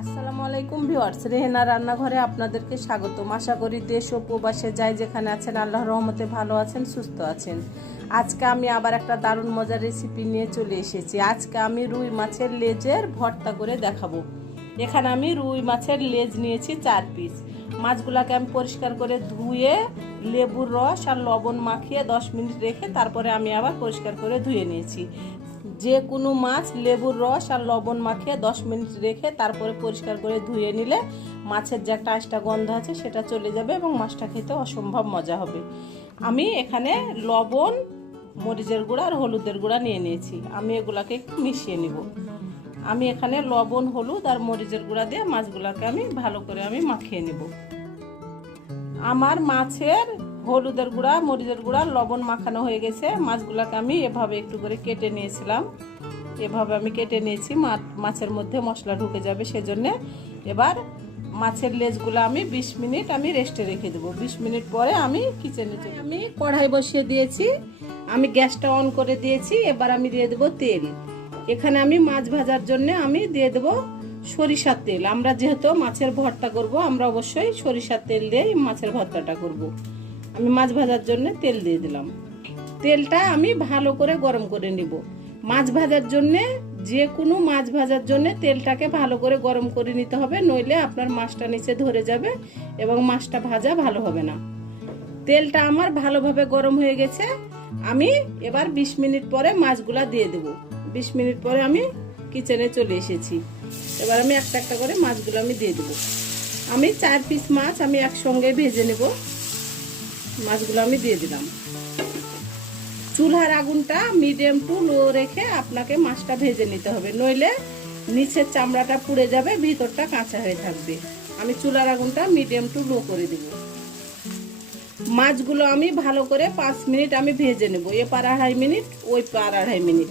আসসালামু আলাইকুম ভিউয়ার্স, রেহেনা রান্নাঘরে আপনাদেরকে স্বাগতম। আশা করি দেশ ও প্রবাসে যাই যেখানে আছেন আল্লাহর রহমতে ভালো আছেন, সুস্থ আছেন। আজকে আমি আবার একটা দারুণ মজার রেসিপি নিয়ে চলে এসেছি। আজকে আমি রুই মাছের লেজের ভর্তা করে দেখাবো। এখানে আমি রুই মাছের লেজ নিয়েছি 4 পিস। মাছগুলোকে আমি পরিষ্কার করে ধুয়ে লেবুর রস আর লবণ মাখিয়ে 10 মিনিট রেখে তারপরে আমি আবার পরিষ্কার করে ধুয়ে নিয়েছি। যে কোনো মাছ লেবুর রস আর লবণ মাখিয়ে 10 মিনিট রেখে তারপরে পরিষ্কার করে ধুয়ে নিলে মাছের যে একটা আঁশটা গন্ধ আছে সেটা চলে যাবে এবং মাছটা খেতে অসম্ভব মজা হবে। আমি এখানে লবণ, মরিচের গুঁড়া আর হলুদের গুঁড়া নিয়ে নিয়েছি। আমি এগুলাকে একটু মিশিয়ে নিব। আমি এখানে লবণ, হলুদ আর মরিচের গুঁড়া দিয়ে মাছগুলোকে আমি ভালো করে মাখিয়ে নিব। আমার মাছের হলুদের গুঁড়া, মরিচের গুঁড়া, লবণ মাখানো হয়ে গেছে। মাছগুলোকে আমি এভাবে একটু করে কেটে নিয়েছিলাম। এভাবে আমি কেটে নিয়েছি, মাছের মধ্যে মশলা ঢুকে যাবে সেজন্য। এবার মাছের লেজগুলো আমি 20 মিনিট রেস্টে রেখে দেবো। 20 মিনিট পরে আমি কিচেনে চলে আমি কড়াই বসিয়ে দিয়েছি। আমি গ্যাসটা অন করে দিয়েছি। এবার আমি দিয়ে দেবো তেল। এখানে আমি মাছ ভাজার জন্য আমি দিয়ে দেবো সরিষার তেল। আমরা যেহেতু মাছের ভর্তা করব, আমরা অবশ্যই সরিষার তেল দিয়ে মাছের ভর্তাটা করব। আমি মাছ ভাজার জন্য তেল দিয়ে দিলাম। তেলটা আমি ভালো করে গরম করে নিব। মাছ ভাজার জন্য, যে কোনো মাছ ভাজার জন্য তেলটাকে ভালো করে গরম করে নিতে হবে, নইলে আপনার মাছটা নিচে ধরে যাবে এবং মাছটা ভাজা ভালো হবে না। তেলটা আমার ভালোভাবে গরম হয়ে গেছে। আমি এবার 20 মিনিট পরে মাছগুলা দিয়ে দেব। 20 মিনিট পরে আমি কিচেনে চলে এসেছি। এবার আমি একটা একটা করে মাছগুলো আমি দিয়ে দেবো। আমি 4 পিস মাছ আমি একসঙ্গে ভেজে নেব। মাছগুলো আমি দিয়ে দিলাম। চুলার আগুনটা মিডিয়াম টু লো রেখে আপনাকে মাছটা ভেজে নিতে হবে, নইলে নিচের চামড়াটা পুড়ে যাবে, ভিতরটা কাঁচা হয়ে থাকবে। আমি চুলার আগুনটা মিডিয়াম টু লো করে দেব। মাছগুলো আমি ভালো করে 5 মিনিট আমি ভেজে নেব। এ পার 2.5 মিনিট, ওই পার 2.5 মিনিট।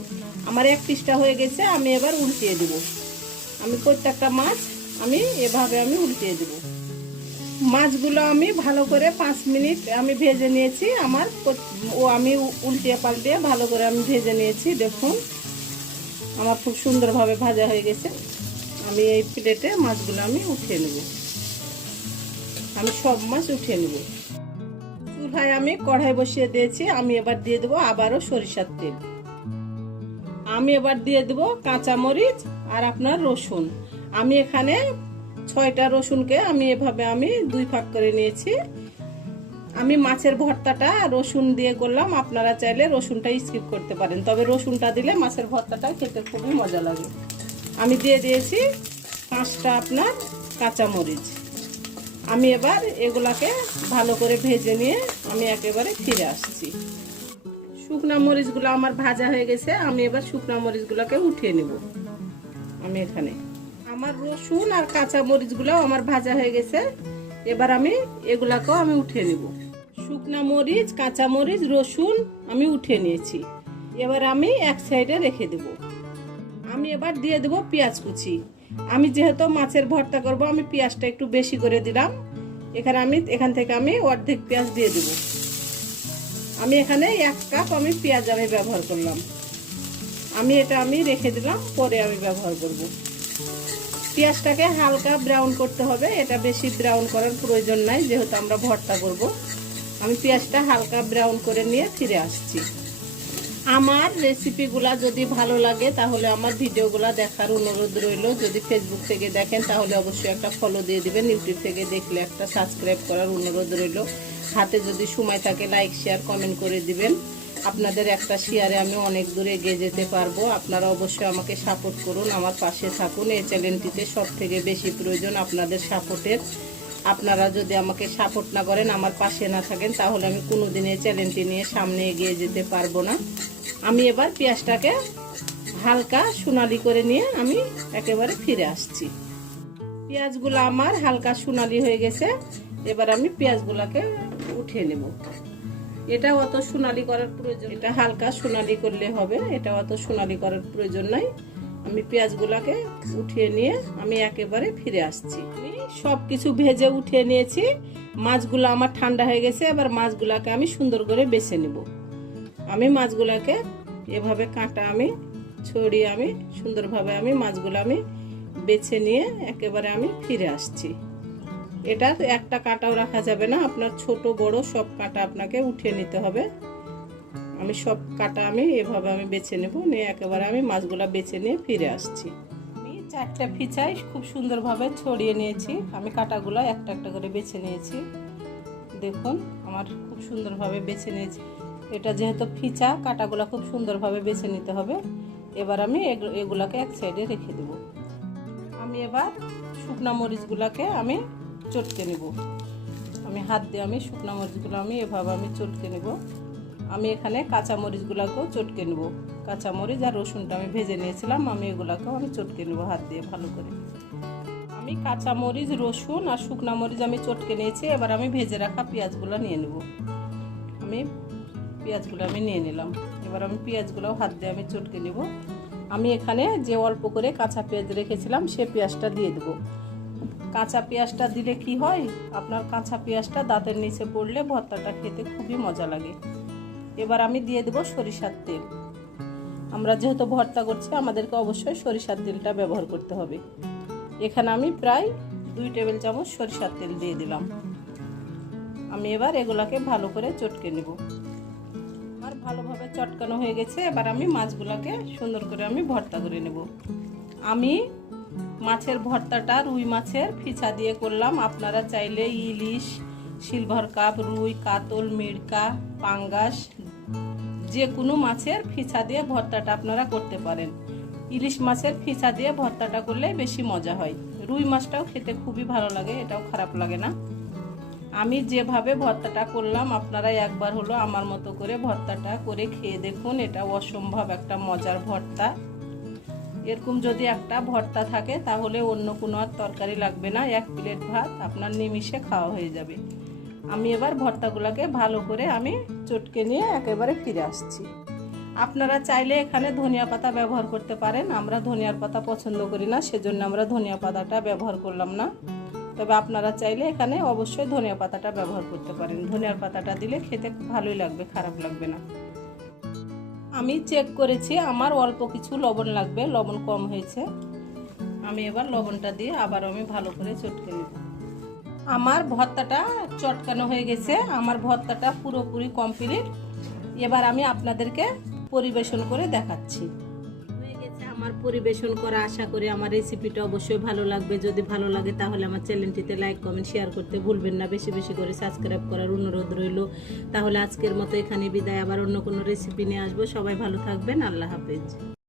আমার এক পিসটা হয়ে গেছে। আমি এবার উল্টিয়ে দেব। আমি প্রত্যেকটা মাছ আমি এভাবে আমি উল্টিয়ে দেব। মাছগুলো আমি ভালো করে 5 মিনিট আমি ভেজে নিয়েছি। আমি উল্টিয়ে পাল্টিয়ে ভালো করে আমি ভেজে নিয়েছি। দেখুন আমার খুব সুন্দরভাবে ভাজা হয়ে গেছে। আমি এই প্লেটে মাছগুলো আমি উঠিয়ে নেব। আমি সব মাছ উঠিয়ে নেব। চুলায় আমি কড়াই বসিয়ে দিয়েছি। আমি এবার দিয়ে দেবো আবারও সরিষার তেল। আমি এবার দিয়ে দেবো কাঁচামরিচ আর আপনার রসুন। আমি এখানে 6টা রসুনকে আমি এভাবে 2 ভাগ করে নিয়েছি। আমি মাছের ভর্তাটা রসুন দিয়ে করলাম। আপনারা চাইলে রসুনটা স্কিপ করতে পারেন, তবে রসুনটা দিলে মাছের ভর্তাটা খেতে খুবই মজা লাগে। আমি দিয়ে দিয়েছি 5টা আপনার কাঁচামরিচ। আমি এবার এগুলাকে ভালো করে ভেজে নিয়ে আমি একেবারে ফিরে আসছি। শুকনা মরিচগুলো আমার ভাজা হয়ে গেছে। আমি এবার শুকনা মরিচগুলোকে উঠিয়ে নেব। আমি এখানে আমার রসুন আর কাঁচা মরিচগুলো আমার ভাজা হয়ে গেছে। এবার আমি এগুলাকেও আমি উঠিয়ে নেব। শুকনা মরিচ, কাঁচা মরিচ, রসুন আমি উঠিয়ে নিয়েছি। এবার আমি এক সাইডে রেখে দেব। আমি এবার দিয়ে দেব পেঁয়াজ কুচি। আমি যেহেতু মাছের ভর্তা করব, আমি পেঁয়াজটা একটু বেশি করে দিলাম। এখান থেকে আমি অর্ধেক পেঁয়াজ দিয়ে দেব। আমি এখানে 1 কাপ আমি পেঁয়াজ ব্যবহার করলাম। এটা আমি রেখে দিলাম, পরে আমি ব্যবহার করব। পেঁয়াজটাকে হালকা ব্রাউন করতে হবে। এটা বেশি ব্রাউন করার প্রয়োজন নাই, যেহেতু আমরা ভর্তা করব। আমি পেঁয়াজটা হালকা ব্রাউন করে নিয়ে ফিরে আসছি। আমার রেসিপিগুলা যদি ভালো লাগে তাহলে আমার ভিডিওগুলা দেখার অনুরোধ রইল। যদি ফেসবুক থেকে দেখেন তাহলে অবশ্যই একটা ফলো দিয়ে দিবেন। ইউটিউব থেকে দেখলে একটা সাবস্ক্রাইব করার অনুরোধ রইল। হাতে যদি সময় থাকে লাইক, শেয়ার, কমেন্ট করে দিবেন। আপনাদের একটা শেয়ারে আমি অনেক দূরে এগিয়ে যেতে পারবো। আপনারা অবশ্যই আমাকে সাপোর্ট করুন, আমার পাশে থাকুন। এই চ্যানেলটিতে সব থেকে বেশি প্রয়োজন আপনাদের সাপোর্টের। আপনারা যদি আমাকে সাপোর্ট না করেন, আমার পাশে না থাকেন, তাহলে আমি কোনোদিন এই চ্যানেলটি নিয়ে সামনে এগিয়ে যেতে পারবো না। আমি এবার পেঁয়াজটাকে হালকা সোনালি করে নিয়ে আমি একেবারে ফিরে আসছি। পেঁয়াজগুলো আমার হালকা সোনালি হয়ে গেছে। এবার আমি পেঁয়াজগুলোকে উঠিয়ে নেব। এটা অত সোনালি করার প্রয়োজন, এটা হালকা সোনালি করলে হবে। এটা অত সোনালি করার প্রয়োজন নাই। আমি পেঁয়াজগুলোকে উঠিয়ে নিয়ে আমি একেবারে ফিরে আসছি। আমি সব কিছু ভেজে উঠিয়ে নিয়েছি। মাছগুলো আমার ঠান্ডা হয়ে গেছে। এবার মাছগুলোকে আমি সুন্দর করে বেছে নেব। আমি মাছগুলোকে এভাবে কাঁটা আমি ছড়িয়ে আমি সুন্দরভাবে মাছগুলো আমি বেছে নিয়ে একেবারে আমি ফিরে আসছি। এটা একটা কাঁটাও রাখা যাবে না, আপনার ছোট বড় সব কাঁটা আপনাকে উঠিয়ে নিতে হবে। আমি সব কাঁটা আমি এভাবে আমি বেছে নেব, নিয়ে একেবারে আমি মাছগুলা বেছে নিয়ে ফিরে আসছি। আমি 4টা ফিচাই খুব সুন্দরভাবে ছড়িয়ে নিয়েছি, আমি কাঁটাগুলো একটা একটা করে বেছে নিয়েছি। দেখুন আমার খুব সুন্দরভাবে বেছে নিয়েছি। এটা যেহেতু ফিচা, কাঁটাগুলো খুব সুন্দরভাবে বেছে নিতে হবে। এবার আমি এগুলাকে এক সাইডে রেখে দেব। আমি এবার শুকনা মরিচগুলোকে আমি চটকে নেব। আমি হাত দিয়ে আমি শুকনা মরিচগুলো আমি এভাবে আমি চটকে নেব। আমি এখানে কাঁচা মরিচগুলোকেও চটকে নেব। কাঁচা মরিচ আর রসুনটা আমি ভেজে নিয়েছিলাম, আমি এগুলাকেও আমি চটকে নেব হাত দিয়ে ভালো করে। আমি কাঁচা মরিচ, রসুন আর শুকনা মরিচ আমি চটকে নিয়েছি। এবার আমি ভেজে রাখা পেঁয়াজগুলো নিয়ে নেব। আমি পেঁয়াজগুলো আমি নিয়ে নিলাম। এবার আমি পেঁয়াজগুলো হাত দিয়ে আমি চটকে নেব। আমি এখানে যে অল্প করে কাঁচা পেঁয়াজ রেখেছিলাম সে পেঁয়াজটা দিয়ে দেবো। কাঁচা পেঁয়াজটা দিলে কি হয়, আপনার কাঁচা পেঁয়াজটা দাঁতের নিচে পড়লে ভর্তাটা খেতে খুবই মজা লাগে। এবার আমি দিয়ে দেবো সরিষার তেল। আমরা যেহেতু ভর্তা করছি আমাদেরকে অবশ্যই সরিষার তেলটা ব্যবহার করতে হবে। এখানে আমি প্রায় 2 টেবিল চামচ সরিষার তেল দিয়ে দিলাম। আমি এবার এগুলাকে ভালো করে চটকে নেব। আর ভালোভাবে চটকানো হয়ে গেছে। এবার আমি মাছগুলোকে সুন্দর করে আমি ভর্তা করে নেব। আমি মাছের ভর্তাটা রুই মাছের ফিচা দিয়ে করলাম। আপনারা চাইলে ইলিশ, সিলভার কাপ, রুই, কাতল, মিরকা, পাঙ্গাস যে কোনো মাছের ফিচা দিয়ে ভর্তাটা আপনারা করতে পারেন। ইলিশ মাছের ফিচা দিয়ে ভর্তাটা করলে বেশি মজা হয়। রুই মাছটাও খেতে খুবই ভালো লাগে, এটাও খারাপ লাগে না। আমি যেভাবে ভর্তাটা করলাম আপনারা একবার হলো আমার মতো করে ভর্তাটা করে খেয়ে দেখুন। এটা অসম্ভব একটা মজার ভর্তা। এরকম যদি একটা ভর্তা থাকে তাহলে অন্য কোনো আর তরকারি লাগবে না, 1 প্লেট ভাত আপনার নিমিষে খাওয়া হয়ে যাবে। আমি এবার ভর্তাগুলোকে ভালো করে আমি চটকে নিয়ে একেবারে ফিরে আসছি। আপনারা চাইলে এখানে ধনিয়া পাতা ব্যবহার করতে পারেন। আমরা ধনিয়ার পাতা পছন্দ করি না, সেজন্য আমরা ধনিয়া পাতাটা ব্যবহার করলাম না। তবে আপনারা চাইলে এখানে অবশ্যই ধনিয়া পাতাটা ব্যবহার করতে পারেন। ধনিয়ার পাতাটা দিলে খেতে ভালোই লাগবে, খারাপ লাগবে না। আমি চেক করেছি আমার অল্প কিছু লবণ লাগবে, লবণ কম হয়েছে। আমি এবার লবণটা দিয়ে আবার আমি ভালো করে চটকে নেব। আমার ভর্তাটা চটকানো হয়ে গেছে, আমার ভর্তাটা পুরোপুরি কমপ্লিট। এবার আমি আপনাদেরকে পরিবেশন করে দেখাচ্ছি। হয়ে গেছে আমার পরিবেশন করা। আশা করি আমার রেসিপিটা অবশ্যই ভালো লাগবে। যদি ভালো লাগে তাহলে আমার চ্যানেলটিতে লাইক, কমেন্ট, শেয়ার করতে ভুলবেন না। বেশি বেশি করে সাবস্ক্রাইব করার অনুরোধ রইল। তাহলে আজকের মতো এখানে বিদায়, আবার অন্য কোনো রেসিপি নিয়ে আসবো। সবাই ভালো থাকবেন। আল্লাহ হাফেজ।